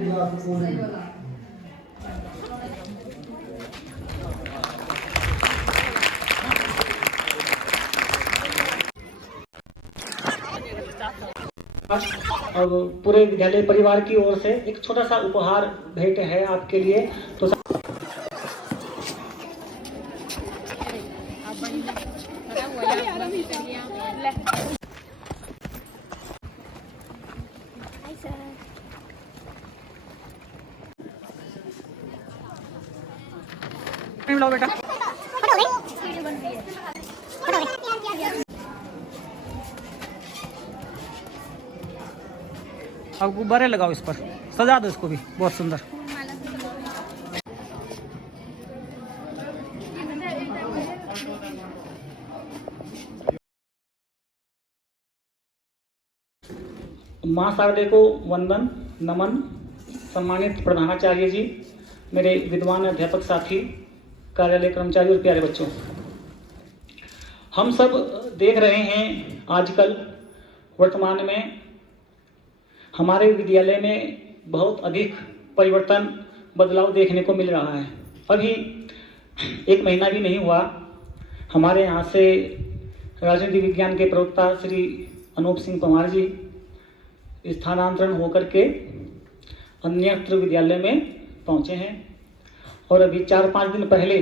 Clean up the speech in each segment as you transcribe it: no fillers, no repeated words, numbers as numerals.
अब पूरे विद्यालय परिवार की ओर से एक छोटा सा उपहार भेंट है आपके लिए। तो बेटा अब गुब्बारे लगाओ, इस पर सजा दो इसको भी, बहुत सुंदर। माँ शारदे को वंदन नमन। सम्मानित प्रधानाचार्य जी, मेरे विद्वान अध्यापक साथी, कार्यालय कर्मचारी और प्यारे बच्चों, हम सब देख रहे हैं आजकल वर्तमान में हमारे विद्यालय में बहुत अधिक परिवर्तन बदलाव देखने को मिल रहा है। अभी 1 महीना भी नहीं हुआ, हमारे यहाँ से राजनीति विज्ञान के प्रवक्ता श्री अनूप सिंह पंवार जी स्थानांतरण होकर के अन्यत्र विद्यालय में पहुँचे हैं। और अभी 4-5 दिन पहले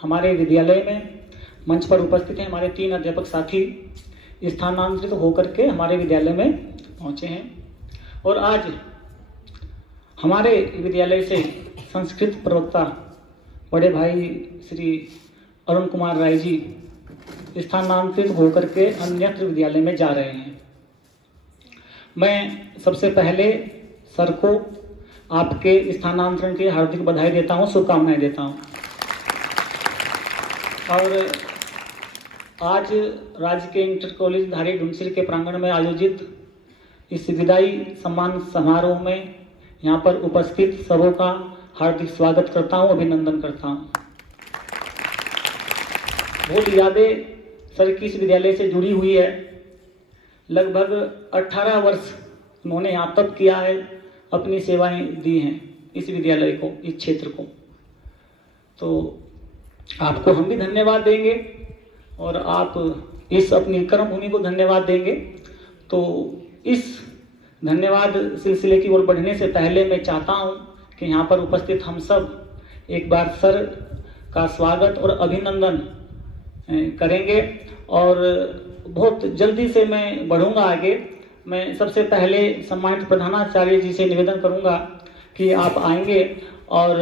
हमारे विद्यालय में मंच पर उपस्थित हैं हमारे 3 अध्यापक साथी स्थानांतरित होकर के हमारे विद्यालय में पहुँचे हैं। और आज हमारे विद्यालय से संस्कृत प्रवक्ता बड़े भाई श्री अरुण कुमार राय जी स्थानांतरित होकर के अन्यत्र विद्यालय में जा रहे हैं। मैं सबसे पहले सर को आपके स्थानांतरण की हार्दिक बधाई देता हूं, शुभकामनाएं देता हूं। और आज राज्य के इंटर कॉलेज धारी ढूंढसिर के प्रांगण में आयोजित इस विदाई सम्मान समारोह में यहाँ पर उपस्थित सबों का हार्दिक स्वागत करता हूँ, अभिनंदन करता हूँ। बहुत यादें सर की इस विद्यालय से जुड़ी हुई है। लगभग 18 वर्ष उन्होंने यहाँ तक किया है, अपनी सेवाएं दी हैं इस विद्यालय को, इस क्षेत्र को। तो आपको हम भी धन्यवाद देंगे और आप इस अपनी कर्मभूमि को धन्यवाद देंगे। तो इस धन्यवाद सिलसिले की ओर बढ़ने से पहले मैं चाहता हूं कि यहाँ पर उपस्थित हम सब एक बार सर का स्वागत और अभिनंदन करेंगे। और बहुत जल्दी से मैं बढ़ूंगा आगे। मैं सबसे पहले सम्मानित प्रधानाचार्य जी से निवेदन करूंगा कि आप आएंगे और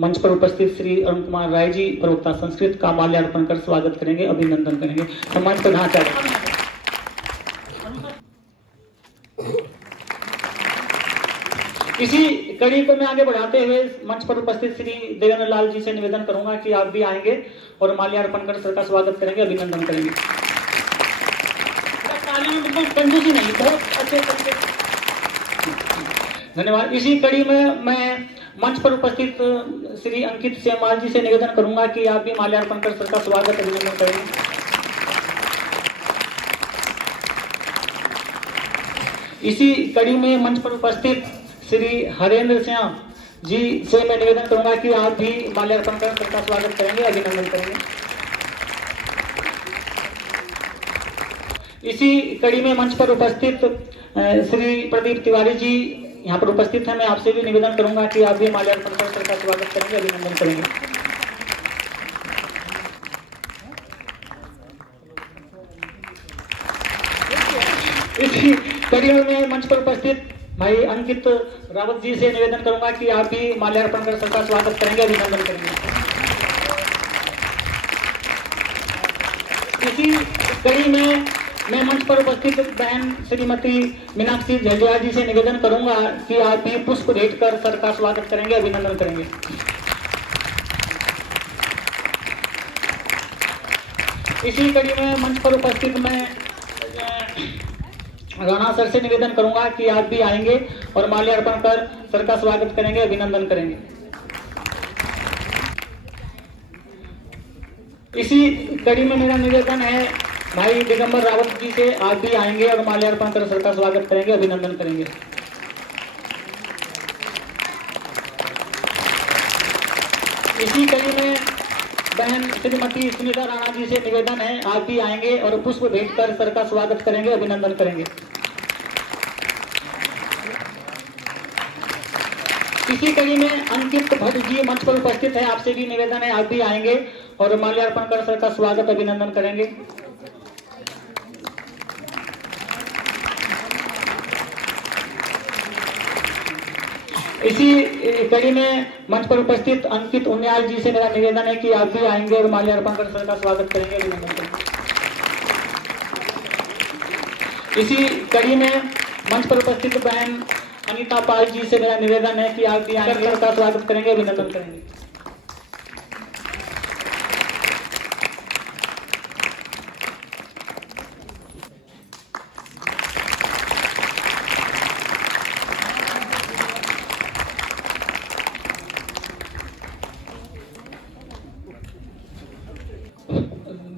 मंच पर उपस्थित श्री अरुण कुमार राय जी प्रवक्ता संस्कृत का माल्यार्पण कर स्वागत करेंगे, अभिनंदन करेंगे। सम्मानित प्रधानाचार्य। इसी कड़ी को मैं आगे बढ़ाते हुए मंच पर उपस्थित श्री देवेंद्र लाल जी से निवेदन करूंगा कि आप भी आएंगे और माल्यार्पण कर सर का स्वागत करेंगे, अभिनंदन करेंगे। बिल्कुल कंजूसी नहीं, बहुत अच्छे तरीके। धन्यवाद। इसी कड़ी में मैं मंच पर उपस्थित श्री अंकित सेमाल जी से निवेदन करूंगा कि आप भी माल्यार्पण कर सर का स्वागत, अभिनंदन करेंगे। इसी कड़ी में मंच पर उपस्थित श्री हरेंद्र सिंह जी से मैं निवेदन करूंगा कि आप भी माल्यार्पण कर सर का स्वागत करेंगे, अभिनंदन करेंगे। इसी कड़ी में मंच पर उपस्थित श्री प्रदीप तिवारी जी यहाँ पर उपस्थित हैं। मैं आपसे भी निवेदन करूंगा कि आप भी माल्यार्पण कर सर का स्वागत करेंगे, अभिनंदन करेंगे। इसी कड़ी में मंच पर उपस्थित भाई अंकित रावत जी से निवेदन करूंगा कि आप भी माल्यार्पण कर सर का स्वागत करेंगे, अभिनंदन करेंगे। इसी कड़ी में मैं मंच पर उपस्थित बहन श्रीमती मीनाक्षी झज्जर जी से निवेदन करूंगा कि आप भी पुष्प भेंट कर सर का स्वागत करेंगे, अभिनंदन करेंगे। इसी कड़ी में मंच पर उपस्थित मैं राणा सर से निवेदन करूंगा कि आप भी आएंगे और माल्यार्पण कर सर का स्वागत करेंगे, अभिनंदन करेंगे। इसी कड़ी में मेरा निवेदन है भाई दिगंबर रावत जी से, आप भी आएंगे और माल्यार्पण कर सर का स्वागत करेंगे, अभिनंदन करेंगे। इसी कड़ी में बहन श्रीमती सुनीता राणा जी से निवेदन है, आप भी आएंगे और पुष्प भेंट कर सर का स्वागत करेंगे, अभिनंदन करेंगे। इसी कड़ी में अंकित भट्ट जी मंच पर उपस्थित है, आपसे भी निवेदन है, आप भी आएंगे और माल्यार्पण कर सर का स्वागत अभिनंदन करेंगे। इसी कड़ी में मंच पर उपस्थित अंकित उन्याल जी से मेरा निवेदन है कि आप भी आएंगे और माल्यार्पण कर सर का स्वागत करेंगे, अभिनंदन करेंगे। इसी कड़ी में मंच पर उपस्थित बहन अनीता पाल जी से मेरा निवेदन है कि आप भी आकर सर का स्वागत करेंगे, अभिनंदन करेंगे।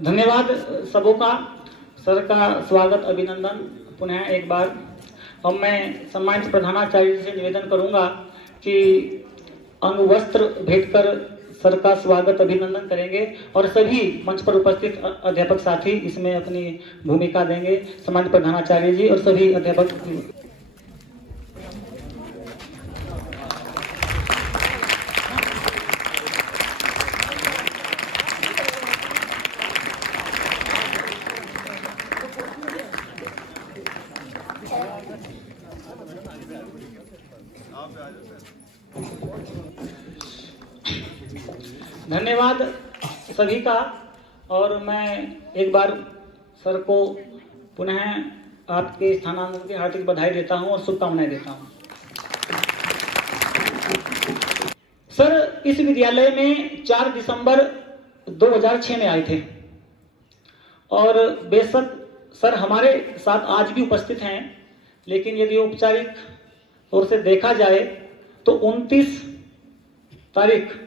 धन्यवाद सबों का, सर का स्वागत अभिनंदन पुनः एक बार। अब मैं सम्मानित प्रधानाचार्य जी से निवेदन करूंगा कि अंगवस्त्र भेंट कर सर का स्वागत अभिनंदन करेंगे और सभी मंच पर उपस्थित अध्यापक साथी इसमें अपनी भूमिका देंगे। सम्मानित प्रधानाचार्य जी और सभी अध्यापक। धन्यवाद सभी का, और मैं एक बार सर को पुनः आपके स्थानांतरण की हार्दिक बधाई देता हूं और शुभकामनाएं देता हूं। सर इस विद्यालय में 4 दिसंबर 2006 में आए थे और बेशक सर हमारे साथ आज भी उपस्थित हैं, लेकिन यदि औपचारिक तौर से देखा जाए तो 29 तारीख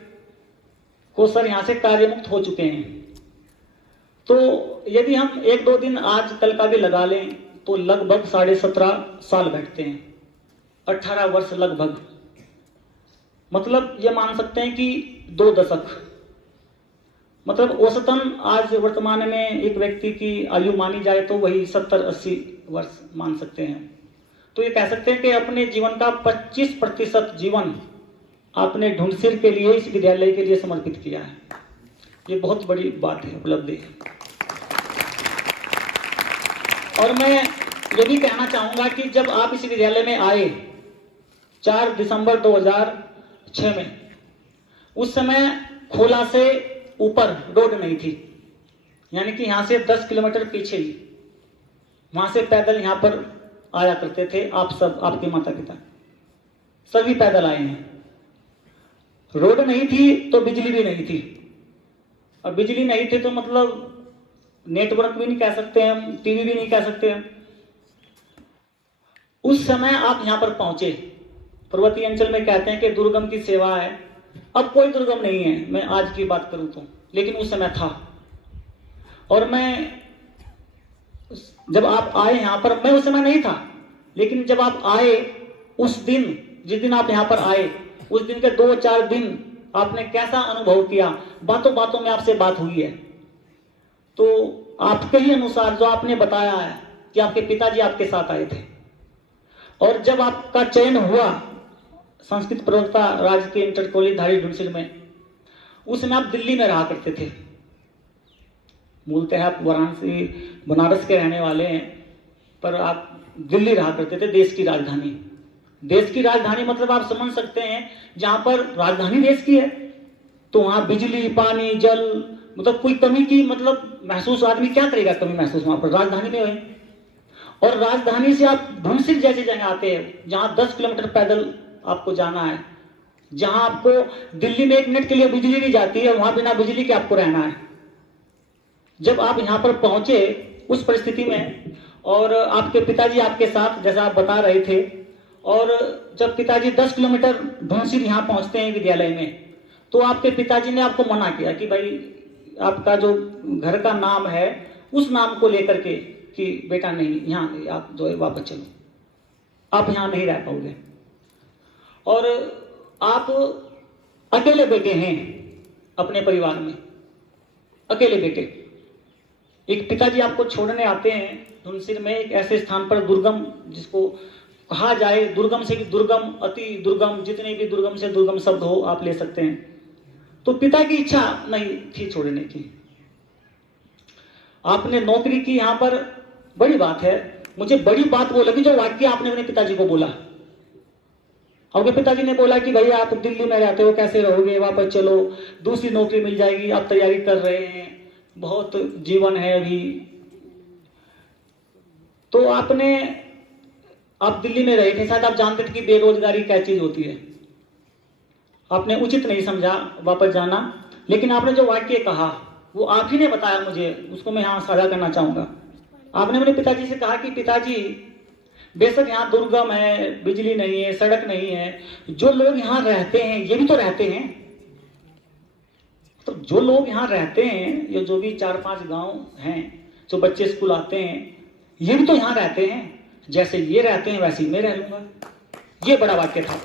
को सर यहाँ से कार्यमुक्त हो चुके हैं। तो यदि हम 1-2 दिन आज कल का भी लगा लें तो लगभग 17.5 साल बैठते हैं, 18 वर्ष लगभग, मतलब ये मान सकते हैं कि 2 दशक। मतलब औसतन आज वर्तमान में एक व्यक्ति की आयु मानी जाए तो वही 70-80 वर्ष मान सकते हैं। तो ये कह सकते हैं कि अपने जीवन का 25% जीवन आपने ढूंढसिर के लिए, इस विद्यालय के लिए समर्पित किया है। ये बहुत बड़ी बात है, उपलब्धि है। और मैं ये भी कहना चाहूंगा कि जब आप इस विद्यालय में आए 4 दिसंबर 2006 में, उस समय खोला से ऊपर रोड नहीं थी, यानी कि यहाँ से 10 किलोमीटर पीछे ही, वहां से पैदल यहाँ पर आया करते थे आप सब, आपके माता पिता सभी पैदल आए हैं। रोड नहीं थी तो बिजली भी नहीं थी, और बिजली नहीं थी तो मतलब नेटवर्क भी नहीं कह सकते हम, टीवी भी नहीं कह सकते हम। उस समय आप यहाँ पर पहुंचे। पर्वतीय अंचल में कहते हैं कि दुर्गम की सेवा है। अब कोई दुर्गम नहीं है, मैं आज की बात करूं तो, लेकिन उस समय था। और मैं जब आप आए यहाँ पर, मैं उस समय नहीं था, लेकिन जब आप आए उस दिन, जिस दिन आप यहाँ पर आए, उस दिन के 2-4 दिन आपने कैसा अनुभव किया, बातों बातों में आपसे बात हुई है। तो आपके ही अनुसार जो आपने बताया है कि आपके पिताजी आपके साथ आए थे, और जब आपका चयन हुआ संस्कृत प्रवक्ता राजकीय इंटर कॉलेज धारी ढूंढसिर में, उस समय आप दिल्ली में रहा करते थे। मूलतः आप वाराणसी बनारस के रहने वाले हैं, पर आप दिल्ली रहा करते थे, देश की राजधानी। देश की राजधानी मतलब आप समझ सकते हैं, जहां पर राजधानी देश की है तो वहां बिजली, पानी, जल, मतलब कोई कमी की मतलब महसूस आदमी क्या करेगा, कमी महसूस वहां पर राजधानी में है। और राजधानी से आप ढूंढसिर जैसी जगह आते हैं जहां 10 किलोमीटर पैदल आपको जाना है, जहां आपको दिल्ली में 1 मिनट के लिए बिजली नहीं जाती है, वहां बिना बिजली के आपको रहना है। जब आप यहाँ पर पहुंचे उस परिस्थिति में, और आपके पिताजी आपके साथ, जैसा आप बता रहे थे, और जब पिताजी 10 किलोमीटर ढूंढसिर यहाँ पहुंचते हैं विद्यालय में, तो आपके पिताजी ने आपको मना किया कि भाई आपका जो घर का नाम है उस नाम को लेकर के कि बेटा नहीं, यहाँ आप जो है वापस चलो, आप यहाँ नहीं रह पाओगे। और आप अकेले बेटे हैं, अपने परिवार में, अकेले बेटे। एक पिताजी आपको छोड़ने आते हैं धुनसिर में, एक ऐसे स्थान पर दुर्गम, जिसको कहा जाए दुर्गम से भी दुर्गम, अति दुर्गम, जितने भी दुर्गम से दुर्गम शब्द हो आप ले सकते हैं। तो पिता की इच्छा नहीं थी छोड़ने की। आपने नौकरी की यहाँ पर, बड़ी बात है। मुझे बड़ी बात वो लगी जो वाक्य आपने अपने पिताजी को बोला। आपके पिताजी ने बोला कि भैया आप दिल्ली में रहते हो, कैसे रहोगे, वापस चलो, दूसरी नौकरी मिल जाएगी, आप तैयारी कर रहे हैं, बहुत जीवन है अभी। तो आप दिल्ली में रहे थे, शायद आप जानते थे कि बेरोजगारी क्या चीज होती है। आपने उचित नहीं समझा वापस जाना, लेकिन आपने जो वाक्य कहा वो आप ही ने बताया मुझे, उसको मैं यहाँ साझा करना चाहूंगा। आपने मेरे पिताजी से कहा कि पिताजी, बेशक यहाँ दुर्गम है, बिजली नहीं है, सड़क नहीं है, जो लोग यहाँ रहते हैं ये भी तो रहते हैं। तो जो लोग यहाँ रहते हैं, ये जो भी 4-5 गांव हैं, जो बच्चे स्कूल आते हैं, ये भी तो यहाँ रहते हैं। जैसे ये रहते हैं वैसे ही मैं रह लूंगा। ये बड़ा वाक्य था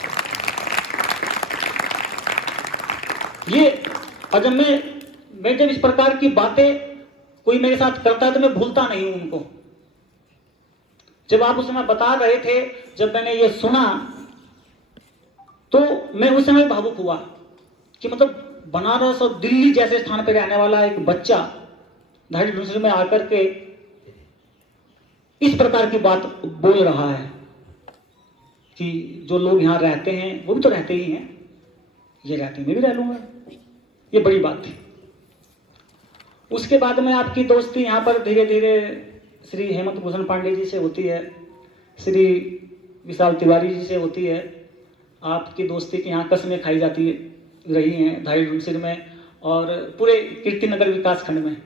ये। और जब मैं जब इस प्रकार की बातें कोई मेरे साथ करता है तो मैं भूलता नहीं हूं उनको। जब आप उस समय बता रहे थे, जब मैंने ये सुना तो मैं उस समय भावुक हुआ कि मतलब बनारस और दिल्ली जैसे स्थान पर रहने वाला एक बच्चा धारी धुनसिर में आकर के इस प्रकार की बात बोल रहा है कि जो लोग यहाँ रहते हैं वो भी तो रहते ही हैं, ये रहते हैं मैं भी रह लूंगा। ये बड़ी बात थी। उसके बाद में आपकी दोस्ती यहाँ पर धीरे धीरे श्री हेमंत भूषण पांडे जी से होती है, श्री विशाल तिवारी जी से होती है। आपकी दोस्ती की यहाँ कस्में खाई जाती रही हैं धारी धुनसिर में और पूरे कीर्तिनगर विकास खंड में।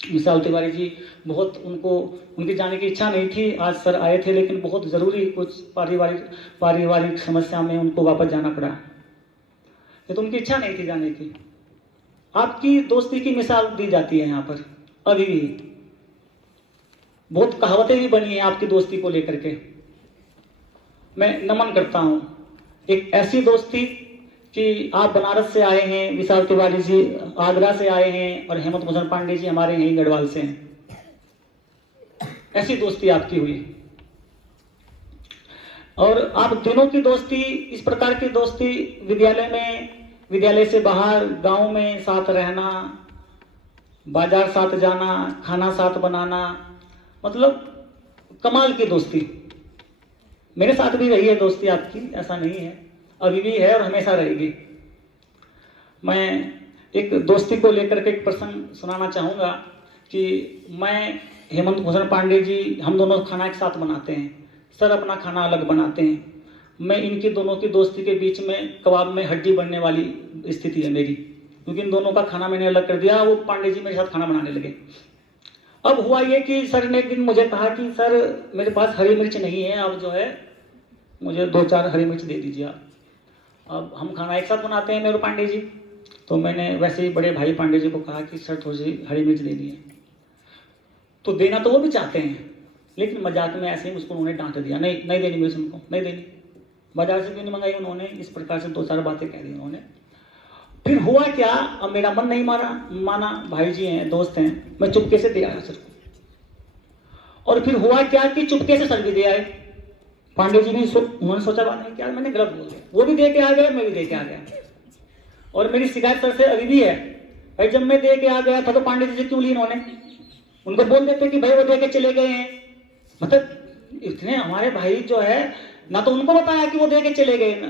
विशाल तिवारी जी बहुत, उनकी जाने की इच्छा नहीं थी, आज सर आए थे, लेकिन बहुत ज़रूरी कुछ पारिवारिक समस्या में उनको वापस जाना पड़ा। ये तो उनकी इच्छा नहीं थी जाने की। आपकी दोस्ती की मिसाल दी जाती है यहाँ पर अभी भी। बहुत कहावतें भी बनी हैं आपकी दोस्ती को लेकर के। मैं नमन करता हूँ एक ऐसी दोस्ती कि आप बनारस से आए हैं, विशाल तिवारी जी आगरा से आए हैं और हेमंत भूषण पांडे जी हमारे यहीं गढ़वाल से हैं। ऐसी दोस्ती आपकी हुई। और आप दोनों की दोस्ती, इस प्रकार की दोस्ती, विद्यालय में, विद्यालय से बाहर गांव में साथ रहना, बाजार साथ जाना, खाना साथ बनाना, मतलब कमाल की दोस्ती। मेरे साथ भी रही है दोस्ती आपकी, ऐसा नहीं है, अभी भी है और हमेशा रहेगी। मैं एक दोस्ती को लेकर के एक प्रसंग सुनाना चाहूँगा कि मैं, हेमंत भूषण पांडे जी, हम दोनों खाना एक साथ बनाते हैं, सर अपना खाना अलग बनाते हैं। मैं इनकी दोनों की दोस्ती के बीच में कबाब में हड्डी बनने वाली स्थिति है मेरी, क्योंकि इन दोनों का खाना मैंने अलग कर दिया, वो पांडे जी मेरे साथ खाना बनाने लगे। अब हुआ ये कि सर ने एक दिन मुझे कहा कि सर मेरे पास हरी मिर्च नहीं है, अब जो है मुझे 2-4 हरी मिर्च दे दीजिए आप। अब हम खाना एक साथ बनाते हैं मेरे पांडे जी, तो मैंने वैसे ही बड़े भाई पांडे जी को कहा कि सर थोड़ी सी हरी मिर्च देनी है। तो देना तो वो भी चाहते हैं, लेकिन मजाक में ऐसे ही उसको उन्होंने डांट दिया, नहीं देनी मिर्च उनको, नहीं देनी, बाजार से क्यों नहीं मंगाई उन्होंने, इस प्रकार से 2-4 बातें कह दी उन्होंने। फिर हुआ क्या, अब मेरा मन नहीं माना, भाई जी हैं, दोस्त हैं, मैं चुपके से दे आया सर को। और फिर हुआ क्या कि चुपके से सर भी दे आए। पांडे जी भी उन्होंने सोचा बात नहीं, क्या मैंने गलत बोल दिया, वो भी दे के आ गए, मैं भी दे के आ गया। और मेरी शिकायत सर से अभी भी है, भाई जब मैं दे के आ गया था तो पांडे जी से क्यों ली इन्होंने, उनको बोल देते कि भाई वो दे के चले गए हैं। मतलब इतने हमारे भाई जो है, ना तो उनको बताया कि वो दे के चले गए ना,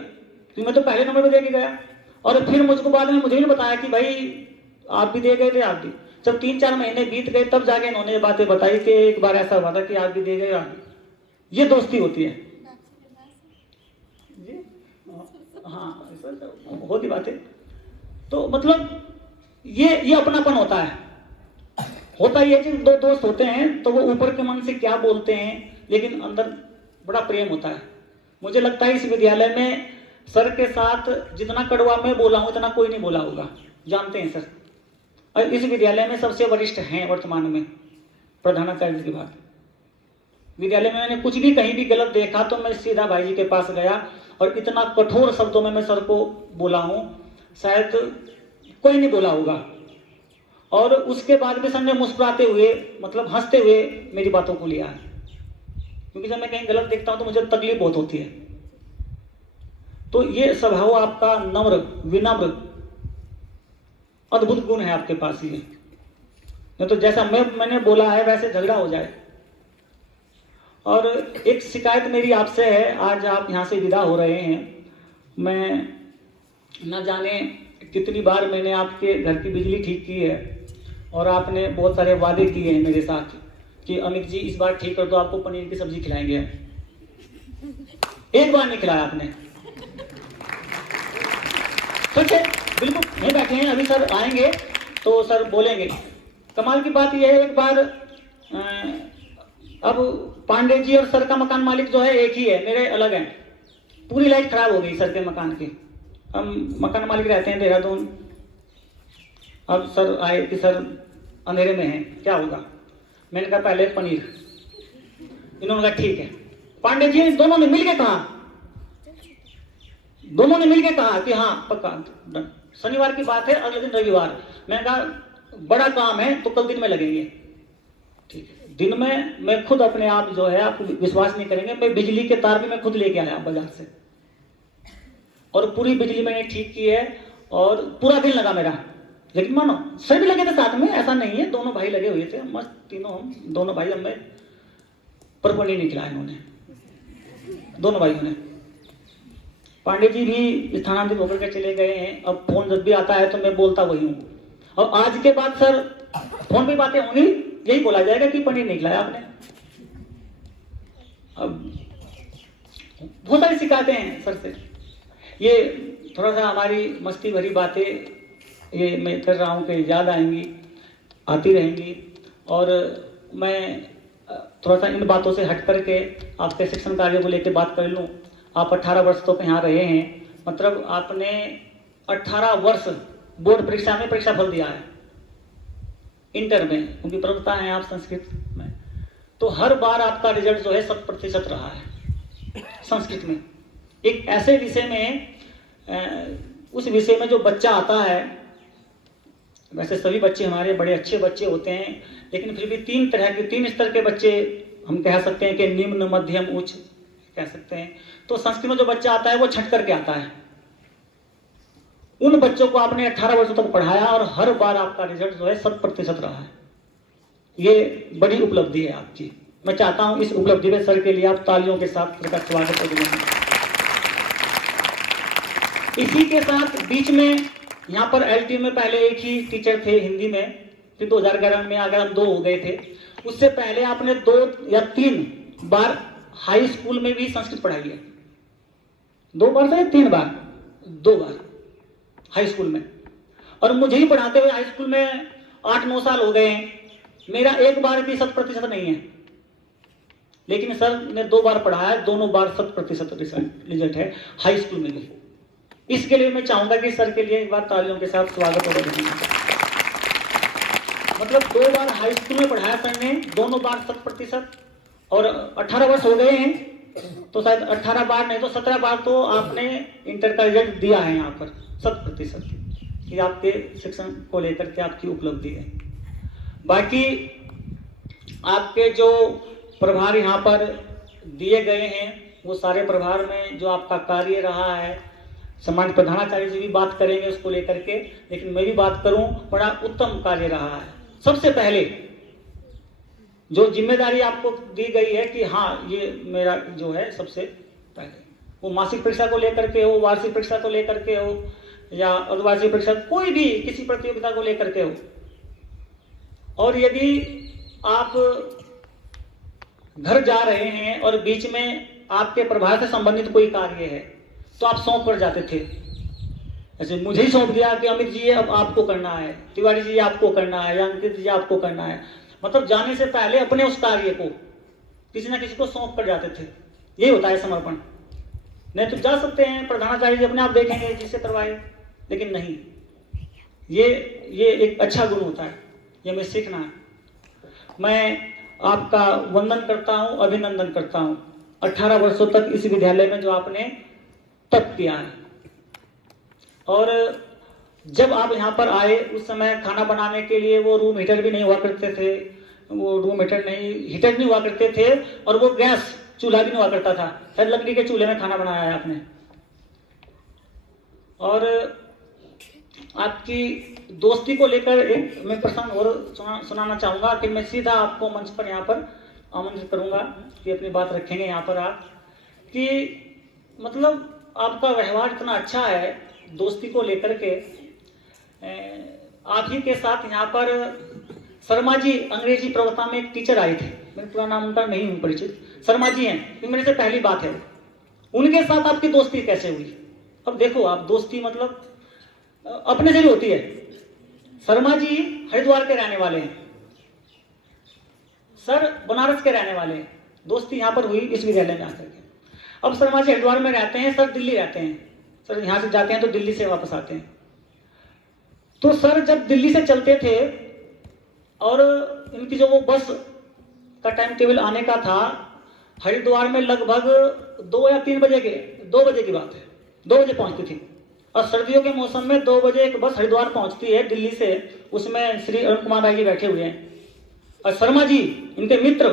तो मैं तो पहले नंबर पे दे के गया। और फिर मुझको बाद में मुझे नहीं बताया कि भाई आप भी दे गए थे, आप भी। जब 3-4 महीने बीत गए तब जाके इन्होंने ये बातें बताई कि एक बार ऐसा हुआ था कि आप भी दे गए, आप भी। ये दोस्ती होती है जी, हाँ होती बातें। तो मतलब ये अपनापन होता है। होता ये कि 2 दोस्त होते हैं तो वो ऊपर के मन से क्या बोलते हैं, लेकिन अंदर बड़ा प्रेम होता है। मुझे लगता है इस विद्यालय में सर के साथ जितना कड़वा मैं बोला हूं उतना कोई नहीं बोला होगा, जानते हैं सर। और इस विद्यालय में सबसे वरिष्ठ हैं वर्तमान में, प्रधानाचार्य के बाद। विद्यालय में मैंने कुछ भी कहीं भी गलत देखा तो मैं सीधा भाई जी के पास गया और इतना कठोर शब्दों में मैं सर को बोला हूं, शायद कोई नहीं बोला होगा। और उसके बाद भी सर ने मुस्कुराते हुए, मतलब हंसते हुए मेरी बातों को लिया है, क्योंकि जब मैं कहीं गलत देखता हूं तो मुझे तकलीफ बहुत होती है। तो ये स्वभाव आपका नम्र, विनम्र, अद्भुत गुण है आपके पास ये। नहीं तो जैसा मैंने बोला है वैसे झगड़ा हो जाए। और एक शिकायत मेरी आपसे है, आज आप यहाँ से विदा हो रहे हैं, मैं न जाने कितनी बार मैंने आपके घर की बिजली ठीक की है और आपने बहुत सारे वादे किए हैं मेरे साथ कि अमित जी इस बार ठीक कर दो, आपको पनीर की सब्जी खिलाएंगे। एक बार नहीं खिलाया आपने। ठीक है, बिल्कुल नहीं बैठे हैं, अभी सर आएंगे तो सर बोलेंगे। कमाल की बात यह है, एक बार अब पांडे जी और सर का मकान मालिक जो है एक ही है, मेरे अलग हैं। पूरी लाइट खराब हो गई सर के मकान की। हम मकान मालिक रहते हैं देहरादून। अब सर आए कि सर अंधेरे में है, क्या होगा? मैंने कहा पहले पनीर। इन्होंने कहा ठीक है। पांडे जी दोनों ने मिलकर कहा कि हाँ पक्का। शनिवार की बात है, अगले दिन रविवार। मैंने कहा बड़ा काम है तो कल दिन में लगेंगे। ठीक है, दिन में मैं खुद अपने आप जो है, आप विश्वास नहीं करेंगे, मैं बिजली के तार भी मैं खुद लेके आया बाजार से और पूरी बिजली मैंने ठीक की है और पूरा दिन लगा मेरा। लेकिन मानो सभी लगे थे साथ में, ऐसा नहीं है, दोनों भाई लगे हुए थे मस्त तीनों, हम दोनों भाई। हमें पर पनीर नहीं खिलाया इन्होंने, दोनों भाइयों ने। पांडे जी भी स्थानांतरित होकर के चले गए हैं। अब फोन जब भी आता है तो मैं बोलता वही हूँ, और आज के बाद सर फोन पे बातें होंगी, यही बोला जाएगा कि पनीर नहीं खिलाया आपने। अब बहुत सारी शिकायतें हैं सर से। ये थोड़ा सा हमारी मस्ती भरी बातें ये मैं कर रहा हूँ कि याद आएंगी, आती रहेंगी। और मैं थोड़ा सा इन बातों से हट करके आपके शिक्षण कार्य को लेकर बात कर लूँ। आप 18 वर्ष तो यहाँ रहे हैं, मतलब आपने 18 वर्ष बोर्ड परीक्षा में परीक्षा फल दिया है, इंटर में, क्योंकि प्रवक्ता हैं आप संस्कृत में। तो हर बार आपका रिजल्ट जो है 100% रहा है संस्कृत में। एक ऐसे विषय में, उस विषय में जो बच्चा आता है, वैसे सभी बच्चे हमारे बड़े अच्छे बच्चे होते हैं, लेकिन फिर भी 3 स्तर के बच्चे हम कह सकते हैं कि निम्न, मध्यम, उच्च कह सकते हैं। तो संस्कृत में जो बच्चा आता है वो छट करके आता है। उन बच्चों को आपने 18 वर्षों तक पढ़ाया और हर बार आपका रिजल्ट जो है 100% रहा है। ये बड़ी उपलब्धि है आपकी। मैं चाहता हूं इस उपलब्धि में सर के लिए आप तालियों के साथ सर का स्वागत करें। इसी के साथ बीच में यहाँ पर एलटी में पहले एक ही टीचर थे हिंदी में, फिर 2011 में आकर हम 2 हो गए थे। उससे पहले आपने 2 या 3 बार हाई स्कूल में भी संस्कृत पढ़ाई है। 2 बार से 3 बार, 2 बार हाई स्कूल में। और मुझे ही पढ़ाते हुए हाई स्कूल में 8-9 साल हो गए हैं, मेरा एक बार भी 100% नहीं है। लेकिन सर ने 2 बार पढ़ाया, दोनों बार 100% रिजल्ट है हाई स्कूल में भी। इसके लिए मैं चाहूंगा कि सर के लिए एक बार तालियों के साथ स्वागत हो। मतलब 2 बार हाई स्कूल में पढ़ाया सर ने, दोनों बार 100%। और 18 वर्ष हो गए हैं तो शायद 18 बार नहीं तो 17 बार तो आपने इंटर का रिजल्ट दिया है यहाँ पर 100%। ये आपके शिक्षण को लेकर के आपकी उपलब्धि है। बाकी आपके जो प्रभार यहाँ पर दिए गए हैं, वो सारे प्रभार में जो आपका कार्य रहा है, सम्मानित प्रधानाचार्य जी भी बात करेंगे उसको लेकर के, लेकिन मैं भी बात करूं, बड़ा उत्तम कार्य रहा है। सबसे पहले जो जिम्मेदारी आपको दी गई है कि हाँ ये मेरा जो है सबसे पहले, वो मासिक परीक्षा को लेकर के हो, वार्षिक परीक्षा को लेकर के हो, या अर्धवार्षिक परीक्षा, कोई भी किसी प्रतियोगिता को लेकर के हो। और यदि आप घर जा रहे हैं और बीच में आपके प्रभार से संबंधित कोई कार्य है तो आप सौंप कर जाते थे। ऐसे मुझे ही सौंप दिया कि अमित जी ये अब आपको करना है, तिवारी जी ये आपको करना है, या अंकित जी आपको करना है। मतलब जाने से पहले अपने उस कार्य को किसी ना किसी को सौंप कर जाते थे। यही होता है समर्पण। नहीं तो जा सकते हैं प्रधानाचार्य जी अपने आप देखेंगे जिससे करवाए, लेकिन नहीं, ये एक अच्छा गुण होता है, ये हमें सीखना है। मैं आपका वंदन करता हूं, अभिनंदन करता हूं 18 वर्षों तक इस विद्यालय में जो आपने तप किया है। और जब आप यहाँ पर आए उस समय खाना बनाने के लिए वो रूम हीटर भी नहीं हुआ करते थे, वो रूम हीटर नहीं हुआ करते थे, और वो गैस चूल्हा भी नहीं हुआ करता था। फिर लकड़ी के चूल्हे में खाना बनाया है आपने। और आपकी दोस्ती को लेकर एक मैं प्रसंग और सुनाना चाहूँगा, फिर मैं सीधा आपको मंच पर यहाँ पर आमंत्रित करूँगा कि अपनी बात रखेंगे यहाँ पर आप, कि मतलब आपका व्यवहार इतना अच्छा है दोस्ती को लेकर के। आप ही के साथ यहाँ पर शर्मा जी अंग्रेजी प्रवक्ता में एक टीचर आए थे, मेरे पूरा नाम उनका नहीं हूँ परिचित, शर्मा जी हैं, ये मेरे से पहली बात है। उनके साथ आपकी दोस्ती कैसे हुई? अब देखो आप, दोस्ती मतलब अपने से भी होती है। शर्मा जी हरिद्वार के रहने वाले हैं, सर बनारस के रहने वाले हैं, दोस्ती यहाँ पर हुई इस विद्यालय में आकर के। अब शर्मा जी हरिद्वार में रहते हैं, सर दिल्ली रहते हैं। सर यहाँ से जाते हैं तो दिल्ली से वापस आते हैं। तो सर जब दिल्ली से चलते थे और इनकी जो वो बस का टाइम टेबल आने का था, हरिद्वार में लगभग 2 या 3 बजे 2 बजे की बात है, 2 बजे पहुंचती थी। और सर्दियों के मौसम में 2 बजे एक बस हरिद्वार पहुंचती है दिल्ली से, उसमें श्री अरुण कुमार राय जी बैठे हुए हैं और शर्मा जी इनके मित्र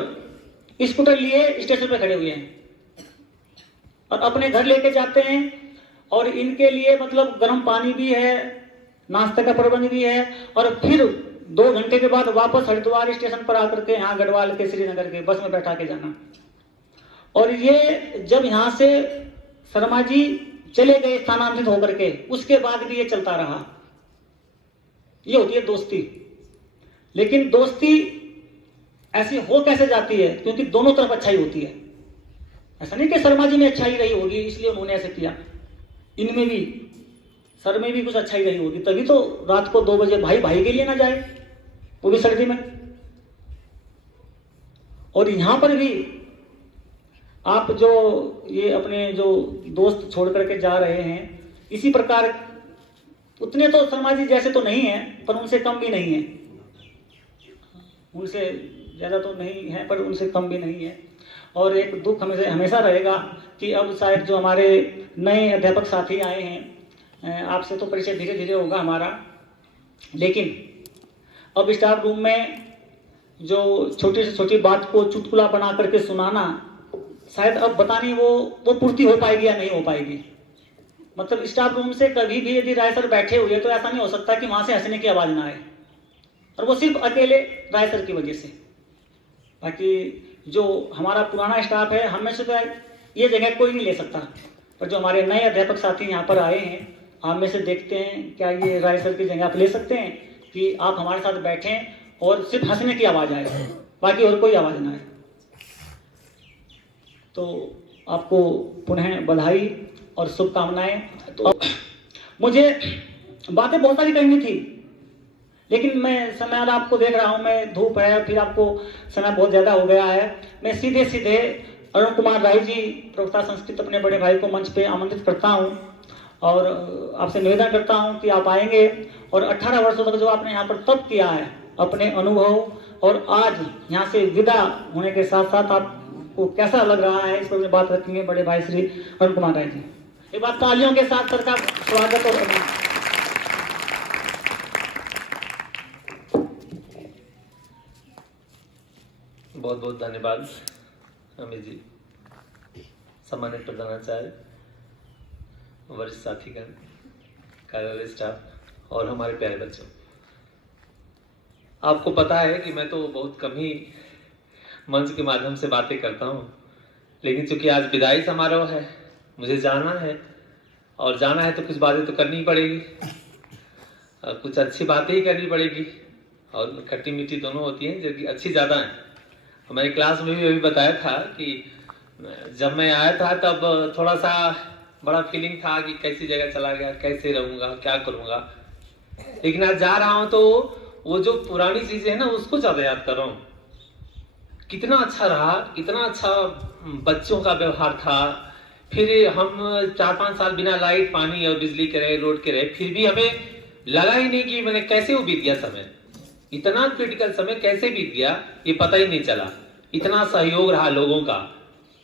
स्कूटर लिए स्टेशन पे खड़े हुए हैं और अपने घर लेके जाते हैं। और इनके लिए मतलब गर्म पानी भी है, नाश्ते का प्रबंध भी है, और फिर 2 घंटे के बाद वापस हरिद्वार स्टेशन पर आकर के यहाँ गढ़वाल के श्रीनगर के बस में बैठा के जाना। और ये जब यहाँ से शर्मा जी चले गए स्थानांतरित होकर के, उसके बाद भी ये चलता रहा। ये होती है दोस्ती। लेकिन दोस्ती ऐसी हो कैसे जाती है? क्योंकि दोनों तरफ अच्छाई होती है। ऐसा नहीं कि शर्मा जी में अच्छाई रही होगी इसलिए उन्होंने ऐसे किया, इनमें भी, सर में भी कुछ अच्छाई रही होगी, तभी तो रात को 2 बजे भाई भाई के लिए ना जाए, वो भी सर्दी में। और यहां पर भी आप जो ये अपने जो दोस्त छोड़ करके जा रहे हैं, इसी प्रकार उतने तो शर्मा जी जैसे तो नहीं है, पर उनसे कम भी नहीं है, उनसे ज़्यादा तो नहीं है पर उनसे कम भी नहीं है। और एक दुख हमेशा रहेगा कि अब शायद जो हमारे नए अध्यापक साथी आए हैं, आपसे तो परिचय धीरे धीरे होगा हमारा, लेकिन अब स्टाफ रूम में जो छोटी से छोटी बात को चुटकुला बना करके सुनाना, शायद अब पता नहीं वो पूर्ति हो पाएगी या नहीं हो पाएगी। मतलब स्टाफ रूम से कभी भी यदि राय सर बैठे हुए तो ऐसा नहीं हो सकता कि वहाँ से हंसने की आवाज़ ना आए, और वो सिर्फ अकेले राय सर की वजह से। बाकी जो हमारा पुराना स्टाफ है, हमें से ये जगह कोई नहीं ले सकता, पर जो हमारे नए अध्यापक साथी यहाँ पर आए हैं, आप में से देखते हैं क्या ये राय सर की जगह आप ले सकते हैं कि आप हमारे साथ बैठें और सिर्फ हंसने की आवाज़ आए, बाकी और कोई आवाज़ ना आए। तो आपको पुनः बधाई और शुभकामनाएं। तो मुझे बातें बहुत सारी करनी थी, लेकिन मैं समय आपको देख रहा हूँ, मैं धूप है, फिर आपको समय बहुत ज़्यादा हो गया है। मैं सीधे सीधे अरुण कुमार राय जी प्रवक्ता संस्कृत अपने बड़े भाई को मंच पे आमंत्रित करता हूँ और आपसे निवेदन करता हूँ कि आप आएंगे और 18 वर्षों तक जो आपने यहाँ पर तप किया है, अपने अनुभव, और आज यहाँ से विदा होने के साथ साथ आपको कैसा लग रहा है, इस पर बात रखेंगे बड़े भाई श्री अरुण कुमार राय जी। ये बात तालियों के साथ सर का स्वागत और बहुत बहुत धन्यवाद अमित जी, सम्मानित प्रधानाचार्य, वरिष्ठ साथीगण, कार्यालय स्टाफ और हमारे प्यारे बच्चों। आपको पता है कि मैं तो बहुत कम ही मंच के माध्यम से बातें करता हूँ, लेकिन चूंकि आज विदाई समारोह है, मुझे जाना है, और जाना है तो कुछ बातें तो करनी ही पड़ेगी, और कुछ अच्छी बातें ही करनी पड़ेगी, और खट्टी मीठी दोनों होती हैं, जो कि अच्छी ज़्यादा हैं। हमारी क्लास में भी अभी बताया था कि जब मैं आया था तब थोड़ा सा बड़ा फीलिंग था कि कैसी जगह चला गया, कैसे रहूँगा, क्या करूँगा, लेकिन आज जा रहा हूँ तो वो जो पुरानी चीज़ें हैं ना, उसको ज़्यादा याद कर रहा हूँ। कितना अच्छा रहा, कितना अच्छा बच्चों का व्यवहार था। फिर हम 4-5 साल बिना लाइट, पानी और बिजली के रहे, रोड के रहे, फिर भी हमें लगा ही नहीं कि मैंने कैसे वो बीत गया समय, इतना क्रिटिकल समय कैसे बीत गया ये पता ही नहीं चला। इतना सहयोग रहा लोगों का।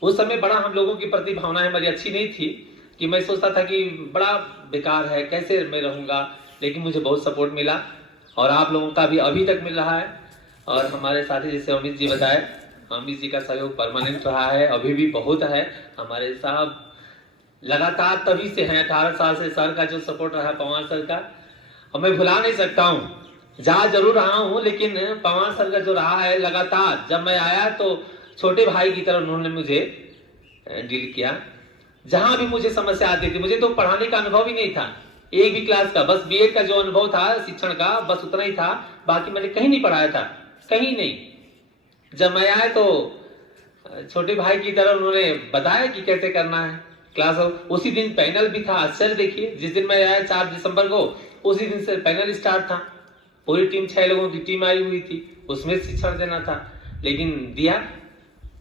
उस समय बड़ा हम लोगों की प्रति भावनाएं हमारी अच्छी नहीं थी कि मैं सोचता था कि बड़ा बेकार है, कैसे मैं रहूंगा, लेकिन मुझे बहुत सपोर्ट मिला और आप लोगों का भी अभी तक मिल रहा है। और हमारे साथी जैसे अमित जी बताए, अमित जी का सहयोग परमानेंट रहा है, अभी भी बहुत है। हमारे साहब लगातार तभी से हैं, 18 साल से सर का जो सपोर्ट रहा है, पवार सर का, और मैं भुला नहीं सकता हूँ। जा जरूर रहा हूँ लेकिन पवार सर का जो रहा है लगातार, जब मैं आया तो छोटे भाई की तरह उन्होंने मुझे डील किया। जहां भी मुझे समस्या आती थी, मुझे तो पढ़ाने का अनुभव ही नहीं था, एक भी क्लास का, बस बीएड का जो अनुभव था शिक्षण का, बस उतना ही था, बाकी मैंने कहीं नहीं पढ़ाया था, कहीं नहीं। जब मैं आया तो छोटे भाई की तरह उन्होंने बताया कि कैसे करना है क्लास। उसी दिन पैनल भी था, आश्चर्य देखिए, जिस दिन मैं आया 4 दिसंबर को, उसी दिन से पैनल स्टार्ट था। पूरी टीम 6 लोगों की टीम आई हुई थी, उसमें शिक्षण देना था, लेकिन दिया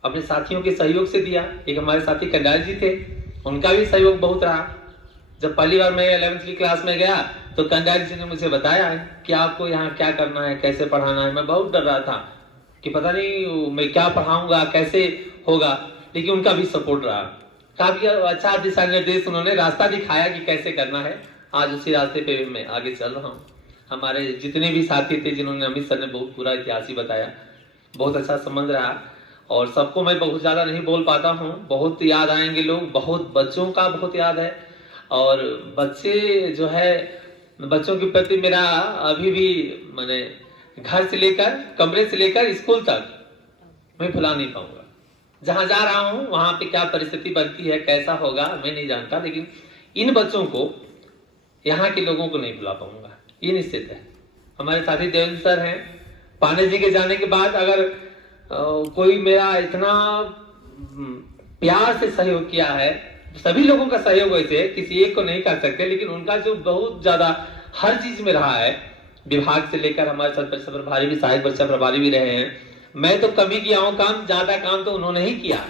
अपने साथियों के सहयोग से दिया। एक हमारे साथी कंडाल जी थे, उनका भी सहयोग बहुत रहा। जब पहली बार मैं 11वीं की क्लास में गया तो कंडाल जी ने मुझे बताया है कि आपको यहाँ क्या करना है, कैसे पढ़ाना है। मैं बहुत डर रहा था कि पता नहीं मैं क्या पढ़ाऊंगा, कैसे होगा, लेकिन उनका भी सपोर्ट रहा। काफी अच्छा दिशा निर्देश, उन्होंने रास्ता दिखाया कि कैसे करना है। आज उसी रास्ते पे मैं आगे चल रहा हूँ। हमारे जितने भी साथी थे जिन्होंने, अमित सर ने बहुत पूरा इतिहास ही बताया, बहुत अच्छा संबंध रहा। और सबको मैं बहुत ज्यादा नहीं बोल पाता हूँ, बहुत याद आएंगे लोग, बहुत बच्चों का बहुत याद है। और बच्चे जो है, बच्चों के प्रति मेरा अभी भी, मैंने घर से लेकर, कमरे से लेकर स्कूल तक मैं भुला नहीं पाऊंगा। जहां जा रहा हूं वहां पे क्या परिस्थिति बनती है, कैसा होगा मैं नहीं जानता, लेकिन इन बच्चों को, यहाँ के लोगों को नहीं भुला पाऊंगा, ये निश्चित है। हमारे साथी देवेंद्र सर हैं, पांडे जी के जाने के बाद अगर कोई मेरा इतना प्यार से सहयोग किया है, सभी लोगों का सहयोग वैसे किसी एक को नहीं कर सकते, लेकिन उनका जो बहुत ज्यादा हर चीज में रहा है, विभाग से लेकर हमारे साथ परिषद प्रभारी भी, सहायक परिषद प्रभारी भी रहे हैं। मैं तो कम ही किया हूँ काम, ज्यादा काम तो उन्होंने ही किया।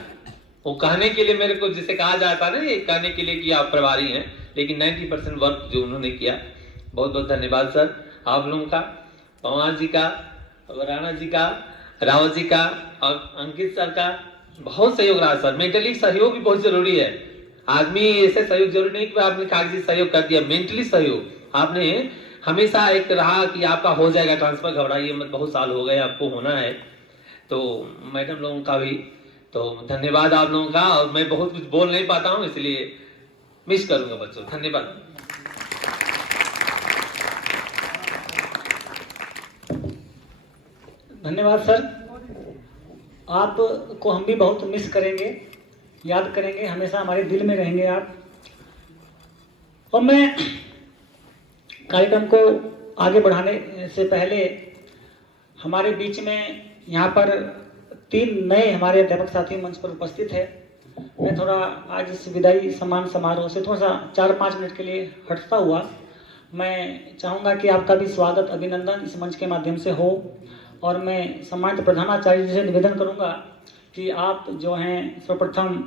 वो कहने के लिए मेरे को जिसे कहा जाता है ना, ये कहने के लिए कि आप प्रभारी हैं, लेकिन 90% वर्क जो उन्होंने किया। बहुत बहुत धन्यवाद सर आप लोगों का, पवार जी का, राणा जी का, रावत जी का और अंकित सर का बहुत सहयोग रहा सर। मेंटली सहयोग भी बहुत जरूरी है। आदमी ऐसे सहयोग जरूरी नहीं कि आपने कागजी सहयोग कर दिया, मेंटली सहयोग आपने हमेशा एक रहा कि आपका हो जाएगा ट्रांसफर, घबराइए मत, बहुत साल हो गए, आपको होना है। तो मैडम लोगों का भी तो धन्यवाद आप लोगों का। और मैं बहुत कुछ बोल नहीं पाता हूँ, इसलिए मिस करूंगा बच्चों, धन्यवाद। धन्यवाद सर, आपको हम भी बहुत मिस करेंगे, याद करेंगे, हमेशा हमारे दिल में रहेंगे आप। और मैं कार्यक्रम को आगे बढ़ाने से पहले हमारे बीच में यहाँ पर 3 नए हमारे अध्यापक साथी मंच पर उपस्थित है। मैं थोड़ा आज इस विदाई सम्मान समारोह से थोड़ा सा 4-5 मिनट के लिए हटता हुआ मैं चाहूँगा कि आपका भी स्वागत, अभिनंदन इस मंच के माध्यम से हो। और मैं सम्मानित प्रधानाचार्य जी से निवेदन करूँगा कि आप जो हैं सर्वप्रथम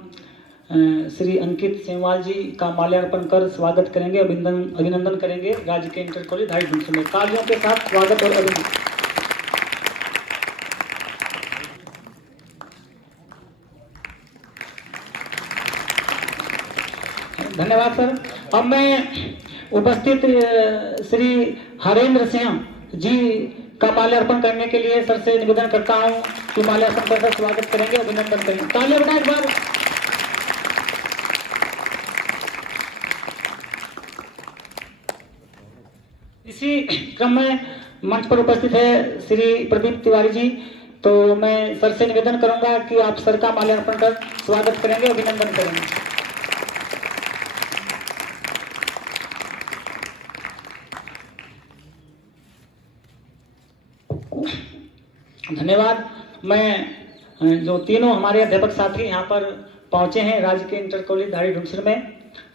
श्री अंकित सेमवाल जी का माल्यार्पण कर स्वागत करेंगे, अभिनंदन करेंगे राज्य के इंटर कॉलेज धारी ढूंढ में। तालियों के साथ स्वागत और अभिनंदन। धन्यवाद सर। अब मैं उपस्थित श्री हरेंद्र सिंह जी का माल्यार्पण करने के लिए सर से निवेदन करता हूं कि माल्यार्पण कर स्वागत करेंगे, अभिनंदन करेंगे। तालियां बजाएं एक बार। इसी क्रम में मंच पर उपस्थित है श्री प्रदीप तिवारी जी, तो मैं सर से निवेदन करूंगा कि आप सर का माल्यार्पण कर स्वागत करेंगे, अभिनंदन करेंगे। धन्यवाद। मैं जो तीनों हमारे अध्यापक साथी यहाँ पर पहुँचे हैं राज्य के इंटर कॉलेज धारी ढूंढसर में,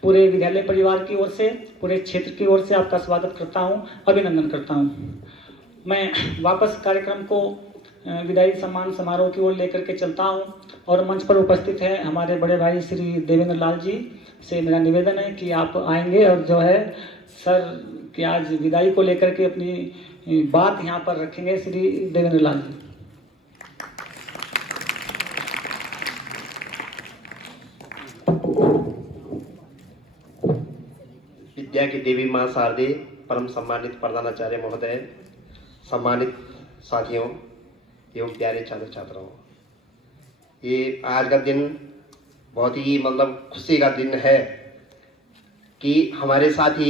पूरे विद्यालय परिवार की ओर से, पूरे क्षेत्र की ओर से आपका स्वागत करता हूँ, अभिनंदन करता हूँ। मैं वापस कार्यक्रम को विदाई सम्मान समारोह की ओर लेकर के चलता हूँ और मंच पर उपस्थित है हमारे बड़े भाई श्री देवेंद्र लाल जी से मेरा निवेदन है कि आप आएंगे और जो है सर की आज विदाई को लेकर के अपनी बात यहाँ पर रखेंगे श्री देवेंद्र लाल जी। विद्या की देवी माँ शारदे, परम सम्मानित प्रधानाचार्य महोदय, सम्मानित साथियों एवं प्यारे छात्र छात्राओं, ये आज का दिन बहुत ही मतलब खुशी का दिन है कि हमारे साथी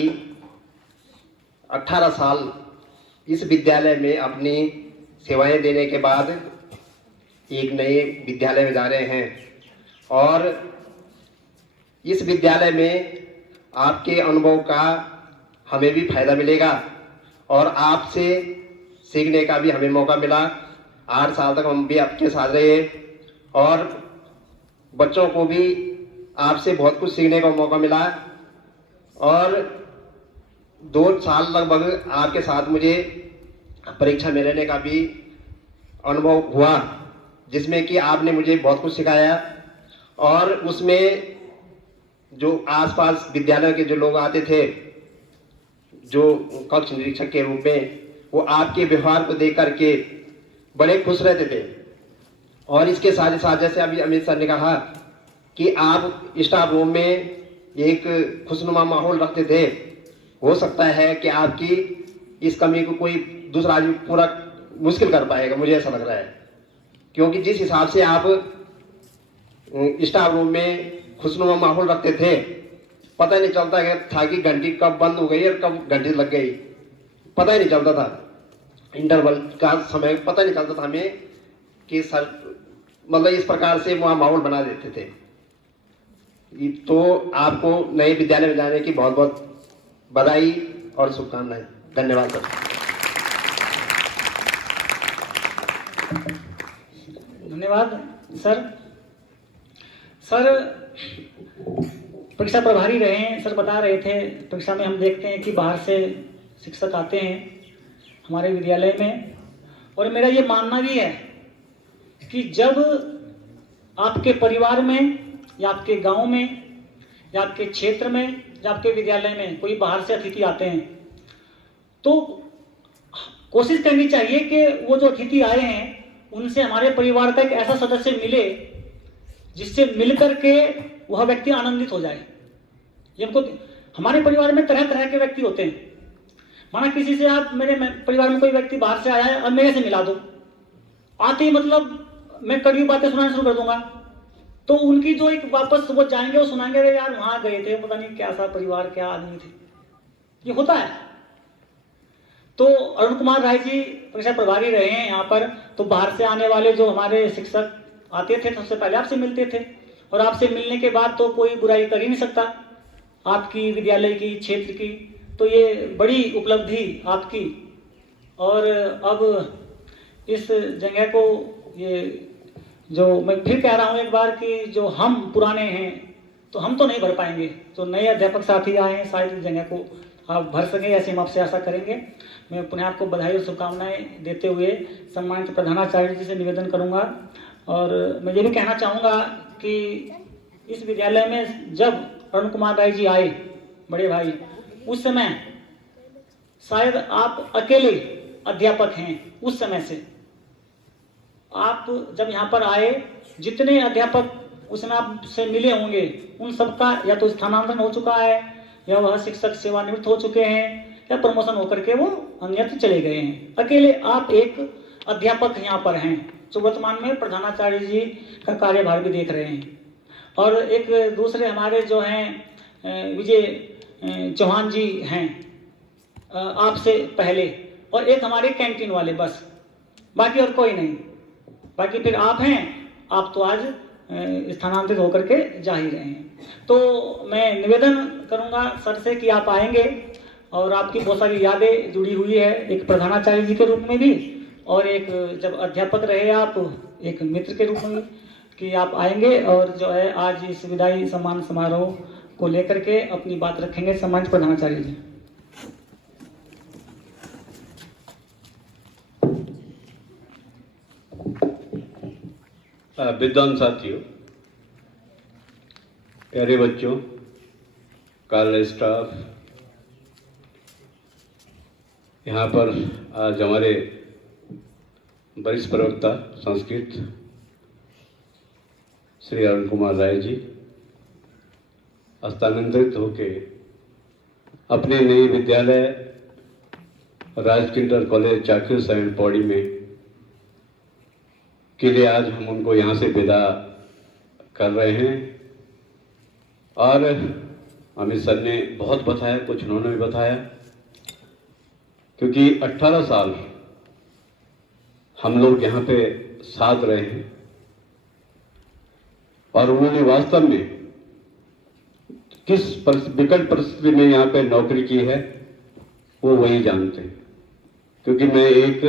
18 साल इस विद्यालय में अपनी सेवाएं देने के बाद एक नए विद्यालय में जा रहे हैं और इस विद्यालय में आपके अनुभव का हमें भी फायदा मिलेगा और आपसे सीखने का भी हमें मौका मिला। 8 साल तक हम भी आपके साथ रहे और बच्चों को भी आपसे बहुत कुछ सीखने का मौका मिला और 2 साल लगभग आपके साथ मुझे परीक्षा में रहने का भी अनुभव हुआ, जिसमें कि आपने मुझे बहुत कुछ सिखाया और उसमें जो आसपास विद्यालय के जो लोग आते थे जो कक्ष निरीक्षक के रूप में, वो आपके व्यवहार को देख करके बड़े खुश रहते थे। और इसके साथ ही साथ जैसे अभी अमित सर ने कहा कि आप स्टाफ रूम में एक खुशनुमा माहौल रखते थे, हो सकता है कि आपकी इस कमी को कोई दूसरा आदमी पूरा मुश्किल कर पाएगा, मुझे ऐसा लग रहा है, क्योंकि जिस हिसाब से आप स्टाफ रूम में खुशनुमा माहौल रखते थे, पता ही नहीं चलता था कि घंटी कब बंद हो गई और कब घंटी लग गई, पता ही नहीं चलता था। इंटरवल का समय पता नहीं चलता था हमें कि सर मतलब इस प्रकार से वहाँ माहौल बना देते थे। तो आपको नए विद्यालय में जाने की बहुत बहुत बधाई और शुभकामनाएं। धन्यवाद सर। धन्यवाद सर। सर परीक्षा प्रभारी रहे हैं, सर बता रहे थे परीक्षा में हम देखते हैं कि बाहर से शिक्षक आते हैं हमारे विद्यालय में, और मेरा ये मानना भी है कि जब आपके परिवार में या आपके गांव में या आपके क्षेत्र में या आपके विद्यालय में कोई बाहर से अतिथि आते हैं तो कोशिश करनी चाहिए कि वो जो अतिथि आए हैं उनसे हमारे परिवार का एक ऐसा सदस्य मिले जिससे मिलकर के वह व्यक्ति आनंदित हो जाए। ये हमको, हमारे परिवार में तरह तरह के व्यक्ति होते हैं। माना किसी से आप, मेरे परिवार में कोई व्यक्ति बाहर से आया है और मेरे से मिला दो, आते ही मतलब मैं कड़वी बातें सुनाना शुरू कर दूंगा, तो उनकी जो एक वापस वो जाएंगे वो सुनाएंगे, अरे यार वहां गए थे, पता नहीं कैसा परिवार क्या आदमी थे। ये होता है। तो अरुण कुमार राय जी परीक्षा प्रभारी रहे हैं यहाँ पर, तो बाहर से आने वाले जो हमारे शिक्षक आते थे सबसे पहले आपसे मिलते थे, और आपसे मिलने के बाद तो कोई बुराई कर ही नहीं सकता आपकी विद्यालय की, क्षेत्र की। तो ये बड़ी उपलब्धि आपकी। और अब इस जगह को, ये जो मैं फिर कह रहा हूँ एक बार कि जो हम पुराने हैं तो हम तो नहीं भर पाएंगे, तो नए अध्यापक साथी आए हैं शायद इस जगह को आप भर सकें, ऐसे हम आपसे आशा करेंगे। मैं पुनः आपको बधाई और शुभकामनाएं देते हुए सम्मानित प्रधानाचार्य जी से निवेदन करूंगा। और मैं ये भी कहना चाहूँगा कि इस विद्यालय में जब अरुण कुमार राय जी आए बड़े भाई, उस समय शायद आप अकेले अध्यापक हैं। उस समय से आप जब यहाँ पर आए, जितने अध्यापक उस समय आपसे मिले होंगे उन सबका या तो स्थानांतरण हो चुका है या वह शिक्षक सेवानिवृत्त हो चुके हैं या प्रमोशन होकर के वो अन्यत्र चले गए हैं। अकेले आप एक अध्यापक यहाँ पर हैं जो वर्तमान में प्रधानाचार्य जी का कार्यभार भी देख रहे हैं। और एक दूसरे हमारे जो हैं विजय चौहान जी हैं आपसे पहले, और एक हमारे कैंटीन वाले, बस, बाकी और कोई नहीं। बाकी फिर आप हैं, आप तो आज स्थानांतरित होकर के जा ही रहे हैं। तो मैं निवेदन करूंगा सर से कि आप आएंगे, और आपकी बहुत सारी यादें जुड़ी हुई है, एक प्रधानाचार्य जी के रूप में भी और एक जब अध्यापक रहे आप एक मित्र के रूप में भी, कि आप आएंगे और जो है आज इस विदाई सम्मान समारोह को लेकर के अपनी बात रखेंगे। सम्मानित प्रधानाचार्य जी। विद्वान साथियों, प्यारे बच्चों, कॉलेज स्टाफ, यहाँ पर आज हमारे वरिष्ठ प्रवक्ता संस्कृत श्री अरुण कुमार राय जी स्थानांतरित होके अपने नए विद्यालय राजकीय इंटर कॉलेज चाकरी साइड पौड़ी में के लिए आज हम उनको यहाँ से विदा कर रहे हैं। और अमित सर ने बहुत बताया, कुछ उन्होंने भी बताया, क्योंकि 18 साल हम लोग यहाँ पे साथ रहे हैं और उन्होंने वास्तव में किस विकट परिस्थिति में यहाँ पे नौकरी की है वो वही जानते हैं। क्योंकि मैं एक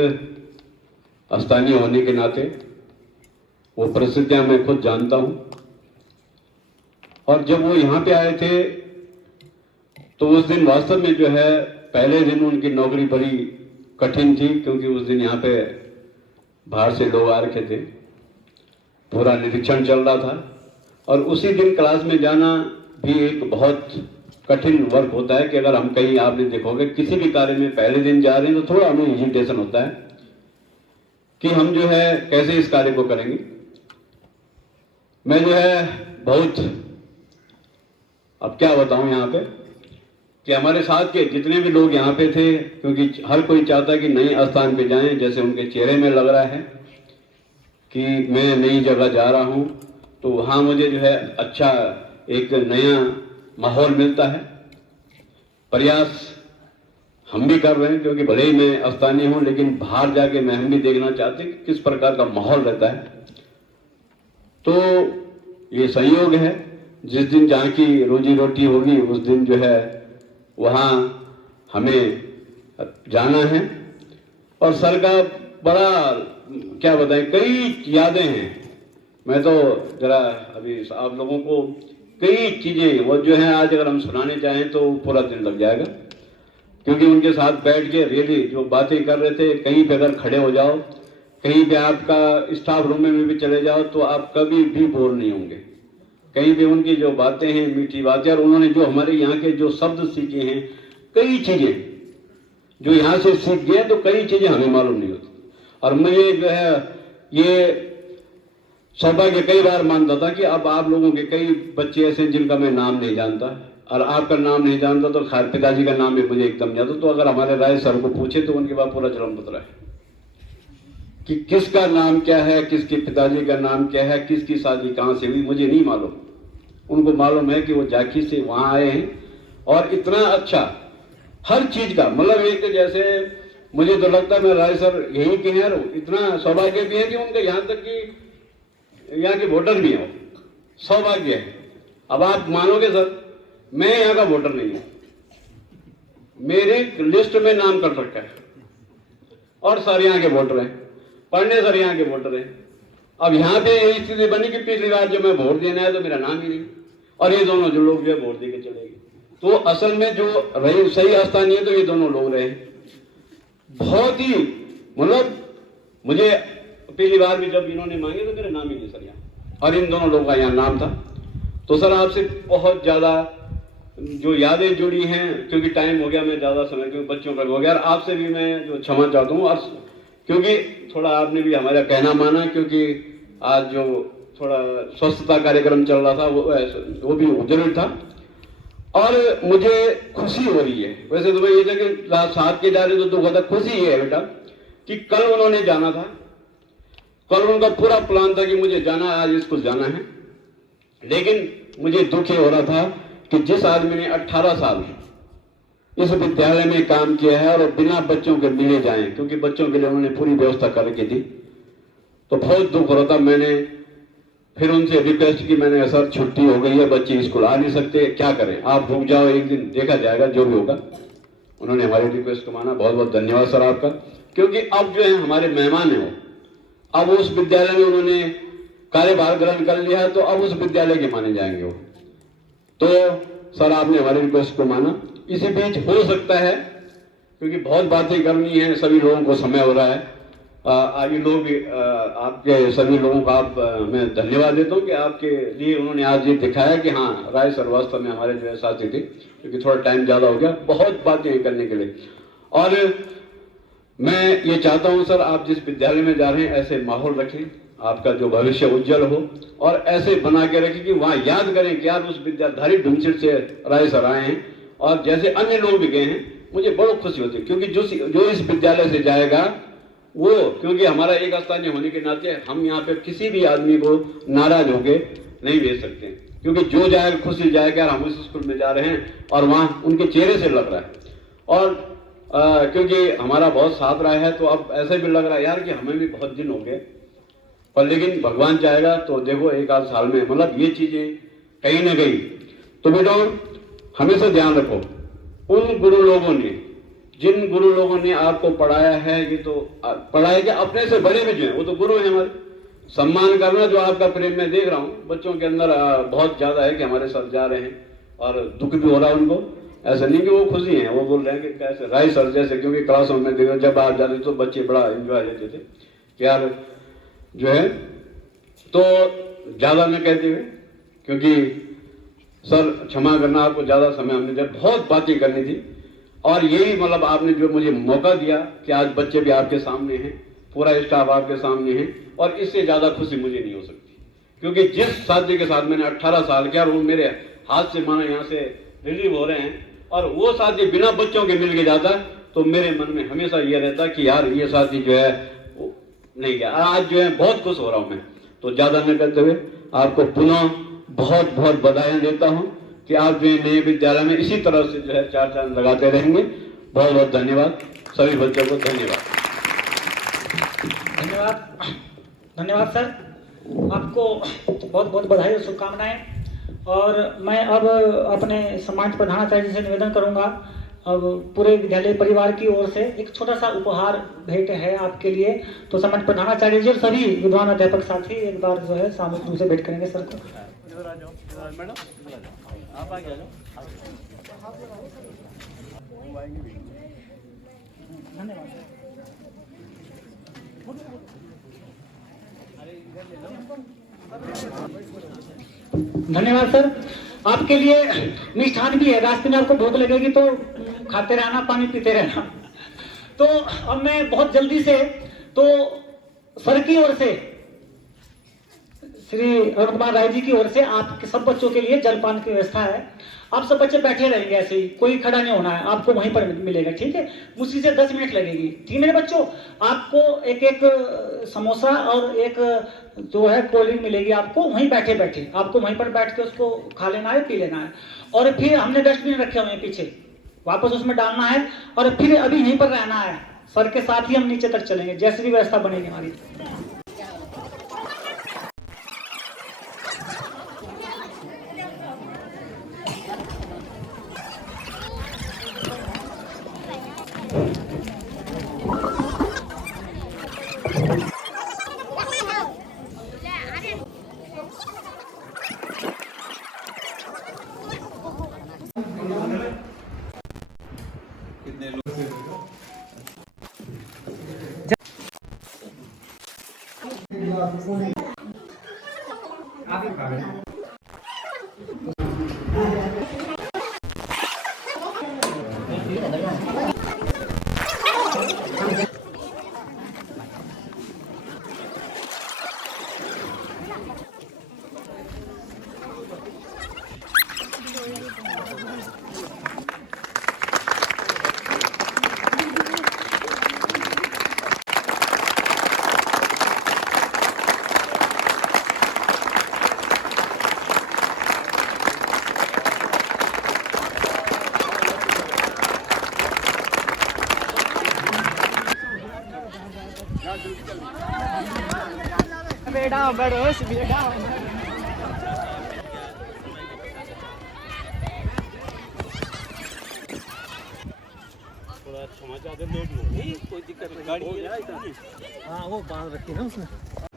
स्थानीय होने के नाते वो परिस्थितियां मैं खुद जानता हूं। और जब वो यहाँ पे आए थे तो उस दिन वास्तव में जो है पहले दिन उनकी नौकरी बड़ी कठिन थी, क्योंकि उस दिन यहाँ पे बाहर से लोग आ रखे थे, पूरा निरीक्षण चल रहा था और उसी दिन क्लास में जाना भी एक बहुत कठिन वर्क होता है। कि अगर हम कहीं, आपने देखोगे किसी भी कार्य में पहले दिन जा रहे हैं तो थोड़ा हमें हेजिटेशन होता है कि हम जो है कैसे इस कार्य को करेंगे। मैं जो है बहुत, अब क्या बताऊं यहाँ पे, कि हमारे साथ के जितने भी लोग यहाँ पे थे, क्योंकि हर कोई चाहता है कि नए स्थान पे जाएं, जैसे उनके चेहरे में लग रहा है कि मैं नई जगह जा रहा हूँ, तो वहाँ मुझे जो है अच्छा एक नया माहौल मिलता है। प्रयास हम भी कर रहे हैं, क्योंकि भले ही मैं स्थानीय हूँ लेकिन बाहर जाके हम भी देखना चाहते हैं कि किस प्रकार का माहौल रहता है। तो ये संयोग है, जिस दिन जहाँ की रोजी रोटी होगी उस दिन जो है वहाँ हमें जाना है। और सर का बड़ा क्या बताएं, कई यादें हैं। मैं तो जरा अभी आप लोगों को कई चीजें वो जो है आज अगर हम सुनाने चाहें तो पूरा दिन लग जाएगा, क्योंकि उनके साथ बैठ के रियली जो बातें कर रहे थे, कहीं पे अगर खड़े हो जाओ, कहीं पे आपका स्टाफ रूम में भी चले जाओ तो आप कभी भी बोर नहीं होंगे। कहीं पे उनकी जो बातें हैं, मीठी बातें, और उन्होंने जो हमारे यहाँ के जो शब्द सीखे हैं, कई चीजें जो यहाँ से सीख गए तो कई चीजें हमें मालूम नहीं होती। और मैं ये जो है ये सौभाग्य कई बार मानता था कि अब आप लोगों के कई बच्चे ऐसे जिनका मैं नाम नहीं जानता, और आपका नाम नहीं जानता तो खैर पिताजी का नाम भी मुझे एकदम याद हो। तो अगर हमारे राय सर को पूछे तो उनके बाद पूरा जन्म पत्र है कि किसका नाम क्या है, किसके पिताजी का नाम क्या है, किसकी शादी कहाँ से हुई, मुझे नहीं मालूम। उनको मालूम है कि वो जाखी से वहां आए हैं और इतना अच्छा हर चीज का, मतलब एक जैसे मुझे तो लगता है मैं राय सर यही के हैं, इतना सौभाग्य भी है कि उनके यहाँ तक कि यहाँ के वोटर भी हो, सौभाग्य है। अब आप मानोगे सर, मैं यहाँ का वोटर नहीं हूं, मेरे लिस्ट में नाम कर रखा है और सर यहाँ के वोटर हैं, पढ़ने सर यहाँ के वोटर हैं। अब यहाँ पे यही स्थिति बनी कि पिछली बार जब मैं वोट देने आया तो मेरा नाम ही नहीं, और ये दोनों जो लोग जो है वोट दे के चले गए। तो असल में जो रही सही स्थानीय है तो ये दोनों लोग रहे, बहुत ही मतलब मुझे पहली बार भी जब इन्होंने मांगे तो मेरा नाम ही नहीं सर यहाँ, और इन दोनों लोगों का यहाँ नाम था। तो सर आपसे बहुत ज्यादा जो यादें जुड़ी हैं, क्योंकि टाइम हो गया, मैं ज्यादा समय क्योंकि बच्चों का हो गया, और आपसे भी मैं जो क्षमा चाहता हूँ, और क्योंकि थोड़ा आपने भी हमारा कहना माना, क्योंकि आज जो थोड़ा स्वच्छता कार्यक्रम चल रहा था वो भी जरूर था। और मुझे खुशी हो रही है, वैसे तो मैं ये जगह साथ के जा रहे तो दुख होता, खुशी ये है बेटा कि कल उन्होंने जाना था, कल उनका पूरा प्लान था कि मुझे जाना है, आज स्कूल जाना है, लेकिन मुझे दुख ये हो रहा था कि जिस आदमी ने 18 साल इस विद्यालय में काम किया है और बिना बच्चों के मिले जाएं, क्योंकि बच्चों के लिए उन्होंने पूरी व्यवस्था करके दी, तो बहुत दुख हो रहा था। मैंने फिर उनसे रिक्वेस्ट की, मैंने सर छुट्टी हो गई है, बच्चे स्कूल आ नहीं सकते, क्या करें, आप रुक जाओ एक दिन, देखा जाएगा जो भी होगा। उन्होंने हमारी रिक्वेस्ट को माना, बहुत बहुत धन्यवाद सर आपका, क्योंकि अब जो है हमारे मेहमान है वो, अब उस विद्यालय में उन्होंने कार्यभार ग्रहण कर लिया है, तो अब उस विद्यालय के माने जाएंगे वो। तो सर आपने हमारी रिक्वेस्ट को माना। इसी बीच हो सकता है, क्योंकि बहुत बातें करनी है, सभी लोगों को समय हो रहा है, ये लोग आपके सभी लोगों का मैं धन्यवाद देता हूँ कि आपके लिए उन्होंने आज ये दिखाया कि हाँ राय सर वास्तव में हमारे जो है साथी थे, क्योंकि थोड़ा टाइम ज्यादा हो गया, बहुत बातें करने के लिए। और मैं ये चाहता हूँ सर, आप जिस विद्यालय में जा रहे हैं ऐसे माहौल रखें, आपका जो भविष्य उज्जवल हो, और ऐसे बना के रखें कि वहाँ याद करें कि यार उस विद्याधारी ढूंढछिड़ से राय सर आए हैं, और जैसे अन्य लोग भी गए हैं मुझे बहुत खुशी होती है, क्योंकि जो इस विद्यालय से जाएगा वो, क्योंकि हमारा एक स्थानीय होने के नाते हम यहाँ पे किसी भी आदमी को नाराज होके नहीं भेज सकते, क्योंकि जो जाएगा खुशी जाएगा, हम उस स्कूल में जा रहे हैं और वहाँ उनके चेहरे से लग रहा है। और क्योंकि हमारा बहुत साथ रहा है, तो अब ऐसे भी लग रहा है यार कि हमें भी बहुत दिन हो गए, पर लेकिन भगवान चाहेगा तो देखो एक आध साल में मतलब ये चीजें कहीं ना कहीं। तो बेटो हमेशा ध्यान रखो, उन गुरु लोगों ने, जिन गुरु लोगों ने आपको पढ़ाया है, ये तो पढ़ाया कि अपने से बड़े भी जो है वो तो गुरु हैं हमारे, सम्मान करना। जो आपका प्रेम मैं देख रहा हूँ बच्चों के अंदर बहुत ज्यादा है कि हमारे साथ जा रहे हैं, और दुख भी हो रहा है उनको। ऐसा नहीं कि वो खुशी हैं, वो बोल रहे हैं कि कैसे राय सर जैसे, क्योंकि क्लासों में देखो जब आप जाते तो बच्चे बड़ा एंजॉय लेते थे कि यार जो है। तो ज्यादा न कहते हुए, क्योंकि सर क्षमा करना, आपको ज्यादा समय हमने जब बहुत बातें करनी थी, और यही मतलब आपने जो मुझे मौका दिया कि आज बच्चे भी आपके सामने हैं, पूरा स्टाफ आपके सामने है, और इससे ज्यादा खुशी मुझे नहीं हो सकती। क्योंकि जिस साथी के साथ मैंने 18 साल किया, और वो मेरे हाथ से माना यहाँ से रिलीव हो रहे हैं, और वो साथी बिना बच्चों के मिल के जाता, तो मेरे मन में हमेशा ये रहता कि यार ये साथी जो है वो नहीं गया। आज जो है बहुत खुश हो रहा हूँ मैं। तो ज्यादा न करते हुए आपको पुनः बहुत बहुत बधाई देता हूँ कि आप जो नए विद्यालय में इसी तरह से जो है चार चांद लगाते रहेंगे। बहुत बहुत धन्यवाद सभी बच्चों को, धन्यवाद। धन्यवाद सर, आपको बहुत बहुत बधाई और शुभकामनाएं। और मैं अब अपने सम्मानित प्रधानाचार्य जी से निवेदन करूंगा, अब पूरे विद्यालय परिवार की ओर से एक छोटा सा उपहार भेंट है आपके लिए। तो सम्मानित प्रधानाचार्य जी और सभी विद्वान अध्यापक साथी एक बार जो है सामूहिक रूप से भेंट करेंगे सर को। मैडम आप आगे आ जाओ। धन्यवाद सर। आपके लिए मिष्ठान भी है, रास्ते में आपको भूख लगेगी तो खाते रहना, पानी पीते रहना। तो अब मैं बहुत जल्दी से, तो सर की ओर से, श्री अरुण कुमार राय जी की ओर से आपके सब बच्चों के लिए जलपान की व्यवस्था है। आप सब बच्चे बैठे रहेंगे ऐसे ही, कोई खड़ा नहीं होना है, आपको वहीं पर मिलेगा, ठीक है। मुश्किल से 10 मिनट लगेगी, ठीक है मेरे बच्चों। आपको एक एक समोसा और एक जो है कोल्ड ड्रिंक मिलेगी, आपको वहीं बैठे बैठे, आपको वहीं पर बैठ के उसको खा लेना है, पी लेना है। और फिर हमने डस्टबिन रखे हुए हैं पीछे, वापस उसमें डालना है, और फिर अभी यहीं पर रहना है। सर के साथ ही हम नीचे तक चलेंगे, जैसे भी व्यवस्था बनेगी हमारी। बेटा बैठो बेटा। थोड़ा समाचार दे लोग नहीं, कोई दिक्कत नहीं, गाड़ी है इधर। हाँ वो बांध रखी है उसने।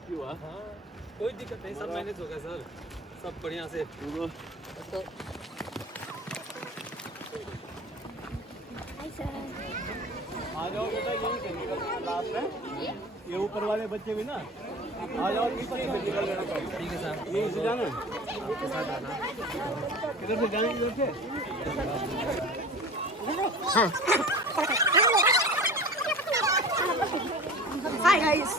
क्यों? हाँ कोई दिक्कत नहीं, सब मैनेज होगा सर, सब बढ़िया से। आ जाओ बेटा, यही से निकल लास्ट है, ये ऊपर वाले बच्चे भी ना आ जाओ, ऊपर ही निकल लेना। ठीक है सर, यहीं से जाना, के साथ जाना, किधर से जाने, किधर से? Hi guys.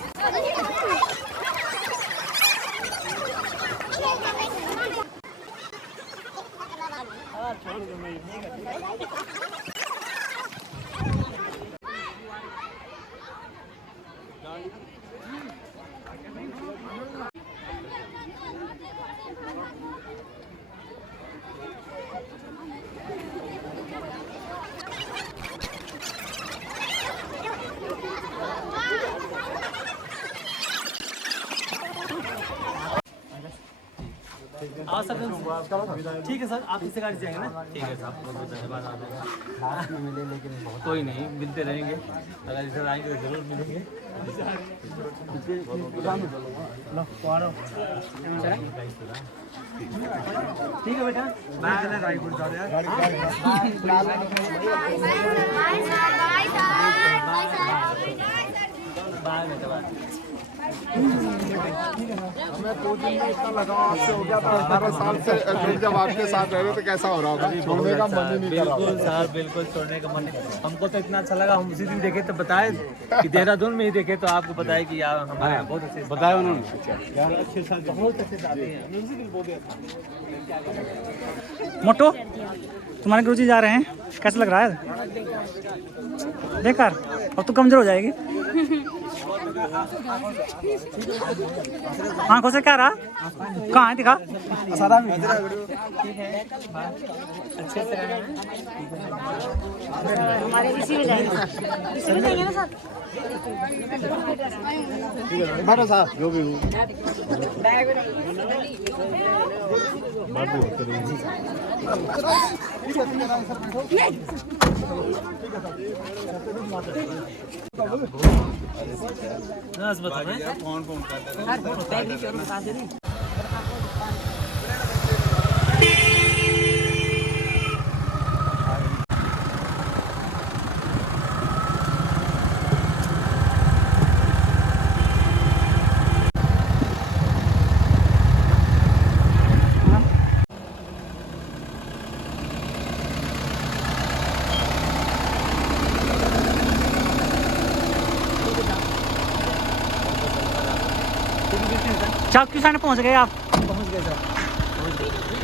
छोड़ दो, मैं हाँ सर, ठीक है सर, आप इससे गाड़ी से जाएंगे ना? ठीक है साहब, बहुत बहुत धन्यवाद आपका। कोई नहीं, मिलते रहेंगे, अगर इधर आएंगे तो जरूर मिलेंगे। ठीक है बेटा, बाय बेटा, बाय। हमें 2 दिन में इतना लगाव आपसे हो गया था, 18 साल से लोग जब आपके साथ रह रहे तो कैसा हो रहा होगा? छोड़ने का मन ही नहीं कर रहा। बिल्कुल सर, बिल्कुल छोड़ने का मन नहीं। हमको तो इतना अच्छा लगा, हम उसी दिन देखे तो बताए कि देहरादून में ही देखे, तो आपको बताया कि यार हमारे यहाँ बहुत अच्छे बताया उन्होंने, बहुत अच्छे साथी हैं। म्यूजिकल बोल दिया। मोटो, तुम्हारे गुरुजी जा रहे हैं, कैसा लग रहा है? बेकार, अब तो कमजोर हो जाएगी। आंखों से क्या रहा? कहाँ है, दिखा। हमारे इसी में जाएंगे सर, इसी में जाएंगे ना सर। हमारा साथ जो भी हो बस बता रहे कौन कौन चाप किसान पहुंच गए आप? पहुंच गए सर।